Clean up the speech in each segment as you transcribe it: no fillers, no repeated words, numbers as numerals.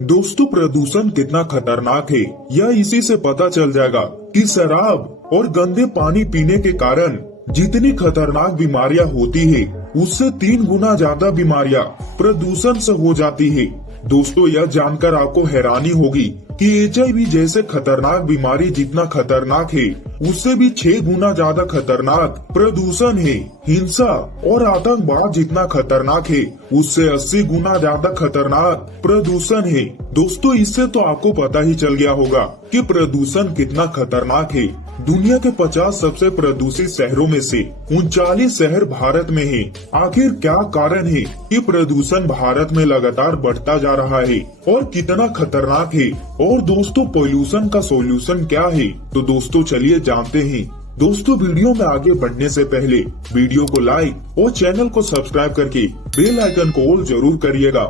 दोस्तों, प्रदूषण कितना खतरनाक है यह इसी से पता चल जाएगा कि शराब और गंदे पानी पीने के कारण जितनी खतरनाक बीमारियां होती है उससे 3 गुना ज्यादा बीमारियां प्रदूषण से हो जाती है। दोस्तों, यह जानकर आपको हैरानी होगी कि HIV जैसे खतरनाक बीमारी जितना खतरनाक है उससे भी 6 गुना ज्यादा खतरनाक प्रदूषण है। हिंसा और आतंकवाद जितना खतरनाक है उससे 80 गुना ज्यादा खतरनाक प्रदूषण है। दोस्तों, इससे तो आपको पता ही चल गया होगा कि प्रदूषण कितना खतरनाक है। दुनिया के 50 सबसे प्रदूषित शहरों में से 39 शहर भारत में है। आखिर क्या कारण है कि प्रदूषण भारत में लगातार बढ़ता जा रहा है और कितना खतरनाक है? और दोस्तों, पोल्यूशन का सॉल्यूशन क्या है? तो दोस्तों चलिए जानते हैं। दोस्तों, वीडियो में आगे बढ़ने से पहले वीडियो को लाइक और चैनल को सब्सक्राइब करके बेल आइकन को ऑल जरूर करिएगा।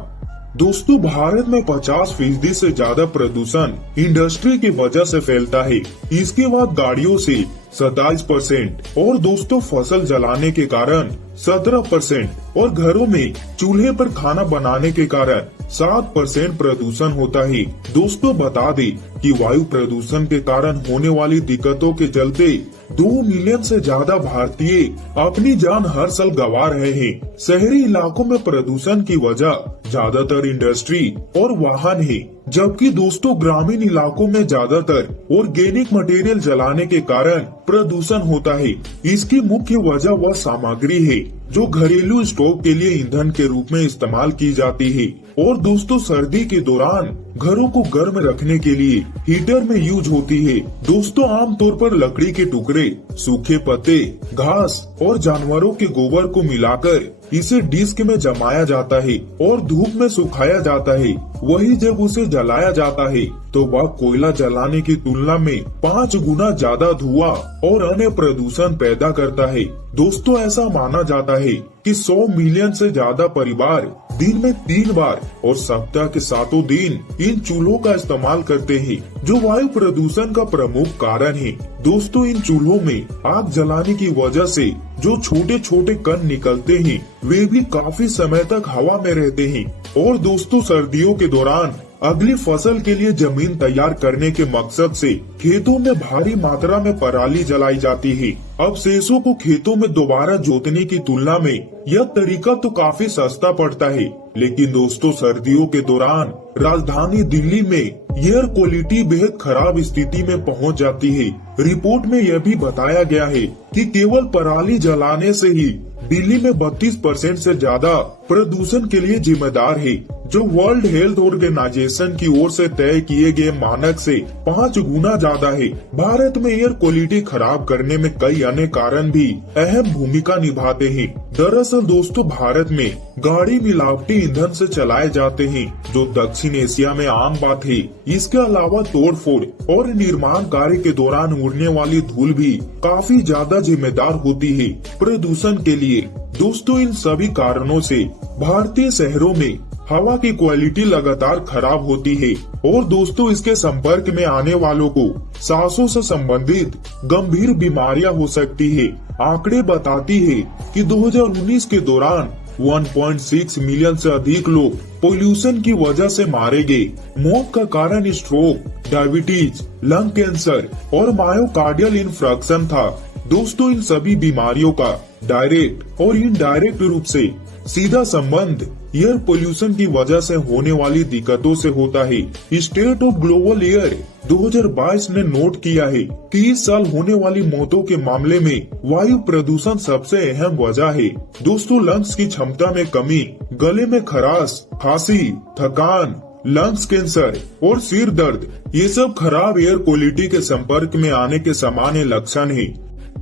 दोस्तों, भारत में 50% से ज्यादा प्रदूषण इंडस्ट्री की वजह से फैलता है। इसके बाद गाड़ियों से 27% और दोस्तों फसल जलाने के कारण 17% और घरों में चूल्हे पर खाना बनाने के कारण 7% प्रदूषण होता है। दोस्तों, बता दें कि वायु प्रदूषण के कारण होने वाली दिक्कतों के चलते 2 मिलियन से ज्यादा भारतीय अपनी जान हर साल गंवा रहे हैं। शहरी इलाकों में प्रदूषण की वजह ज्यादातर इंडस्ट्री और वाहन है, जबकि दोस्तों ग्रामीण इलाकों में ज्यादातर ऑर्गेनिक मटेरियल जलाने के कारण प्रदूषण होता है। इसकी मुख्य वजह वह सामग्री है जो घरेलू स्टोव के लिए ईंधन के रूप में इस्तेमाल की जाती है और दोस्तों सर्दी के दौरान घरों को गर्म रखने के लिए हीटर में यूज होती है। दोस्तों, आमतौर पर लकड़ी के टुकड़े, सूखे पत्ते, घास और जानवरों के गोबर को मिलाकर इसे डिस्क में जमाया जाता है और धूप में सुखाया जाता है। वही जब उसे जलाया जाता है तो वह कोयला जलाने की तुलना में 5 गुना ज्यादा धुआं और अन्य प्रदूषण पैदा करता है। दोस्तों, ऐसा माना जाता है कि 100 मिलियन से ज्यादा परिवार दिन में 3 बार और सप्ताह के 7 दिन इन चूल्हों का इस्तेमाल करते हैं, जो वायु प्रदूषण का प्रमुख कारण है। दोस्तों, इन चूल्हों में आग जलाने की वजह से जो छोटे छोटे कण निकलते हैं वे भी काफी समय तक हवा में रहते हैं। और दोस्तों, सर्दियों के दौरान अगली फसल के लिए जमीन तैयार करने के मकसद से खेतों में भारी मात्रा में पराली जलाई जाती है। अब शेषों को खेतों में दोबारा जोतने की तुलना में यह तरीका तो काफी सस्ता पड़ता है, लेकिन दोस्तों सर्दियों के दौरान राजधानी दिल्ली में एयर क्वालिटी बेहद खराब स्थिति में पहुंच जाती है। रिपोर्ट में यह भी बताया गया है कि केवल पराली जलाने से ही दिल्ली में 32% से ज्यादा प्रदूषण के लिए जिम्मेदार है, जो वर्ल्ड हेल्थ ऑर्गेनाइजेशन की ओर से तय किए गए मानक से 5 गुना ज्यादा है। भारत में एयर क्वालिटी खराब करने में कई अन्य कारण भी अहम भूमिका निभाते हैं। दरअसल दोस्तों, भारत में गाड़ी मिलावटी ईंधन से चलाए जाते हैं, जो दक्षिण एशिया में आम बात है। इसके अलावा तोड़फोड़ और निर्माण कार्य के दौरान उड़ने वाली धूल भी काफी ज्यादा जिम्मेदार होती है प्रदूषण के लिए। दोस्तों, इन सभी कारणों से भारतीय शहरों में हवा की क्वालिटी लगातार खराब होती है और दोस्तों इसके संपर्क में आने वालों को सांसों से संबंधित गंभीर बीमारियां हो सकती है। आंकड़े बताती है कि 2019 के दौरान 1.6 मिलियन से अधिक लोग पोल्यूशन की वजह से मारे गए। मौत का कारण स्ट्रोक, डायबिटीज, लंग कैंसर और मायोकार्डियल इन्फ्रैक्शन था। दोस्तों, इन सभी बीमारियों का डायरेक्ट और इनडायरेक्ट रूप से सीधा संबंध एयर पोल्यूशन की वजह से होने वाली दिक्कतों से होता है। स्टेट ऑफ ग्लोबल एयर 2022 ने नोट किया है कि इस साल होने वाली मौतों के मामले में वायु प्रदूषण सबसे अहम वजह है। दोस्तों, लंग्स की क्षमता में कमी, गले में खराश, खांसी, थकान, लंग्स कैंसर और सिर दर्द, ये सब खराब एयर क्वालिटी के संपर्क में आने के सामान्य लक्षण है।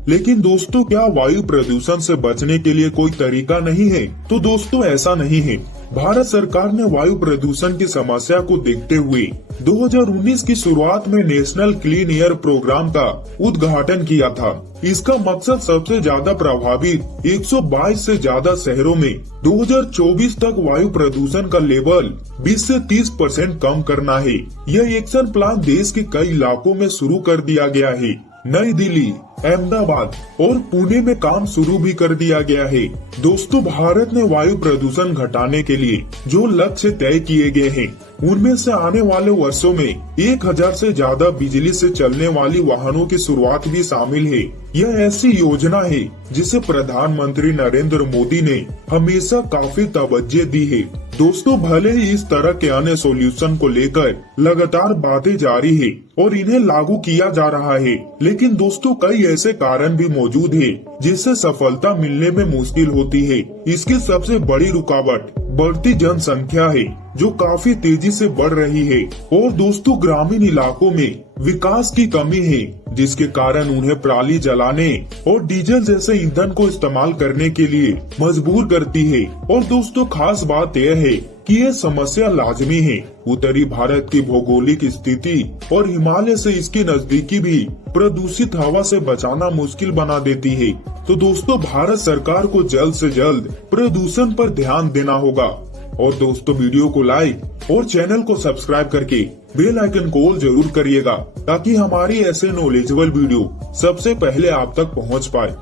लेकिन दोस्तों, क्या वायु प्रदूषण से बचने के लिए कोई तरीका नहीं है? तो दोस्तों ऐसा नहीं है। भारत सरकार ने वायु प्रदूषण की समस्या को देखते हुए 2019 की शुरुआत में नेशनल क्लीन एयर प्रोग्राम का उद्घाटन किया था। इसका मकसद सबसे ज्यादा प्रभावित 122 से ज्यादा शहरों में 2024 तक वायु प्रदूषण का लेवल 20 से 30% कम करना है। यह एक्शन प्लान देश के कई इलाकों में शुरू कर दिया गया है। नई दिल्ली, अहमदाबाद और पुणे में काम शुरू भी कर दिया गया है। दोस्तों, भारत ने वायु प्रदूषण घटाने के लिए जो लक्ष्य तय किए गए हैं उनमें से आने वाले वर्षों में 1000 से ज्यादा बिजली से चलने वाली वाहनों की शुरुआत भी शामिल है। यह ऐसी योजना है जिसे प्रधानमंत्री नरेंद्र मोदी ने हमेशा काफी तवज्जो दी है। दोस्तों, भले ही इस तरह के अन्य सॉल्यूशन को लेकर लगातार बातें जारी है और इन्हें लागू किया जा रहा है, लेकिन दोस्तों कई ऐसे कारण भी मौजूद है जिससे सफलता मिलने में मुश्किल होती है। इसकी सबसे बड़ी रुकावट बढ़ती जनसंख्या है, जो काफी तेजी से बढ़ रही है, और दोस्तों ग्रामीण इलाकों में विकास की कमी है, जिसके कारण उन्हें पराली जलाने और डीजल जैसे ईंधन को इस्तेमाल करने के लिए मजबूर करती है। और दोस्तों खास बात यह है कि यह समस्या लाजमी है। उत्तरी भारत की भौगोलिक स्थिति और हिमालय से इसकी नजदीकी भी प्रदूषित हवा से बचाना मुश्किल बना देती है। तो दोस्तों भारत सरकार को जल्द से जल्द प्रदूषण पर ध्यान देना होगा। और दोस्तों वीडियो को लाइक और चैनल को सब्सक्राइब करके बेल आइकन को ऑल जरूर करिएगा, ताकि हमारी ऐसे नॉलेजेबल वीडियो सबसे पहले आप तक पहुंच पाए।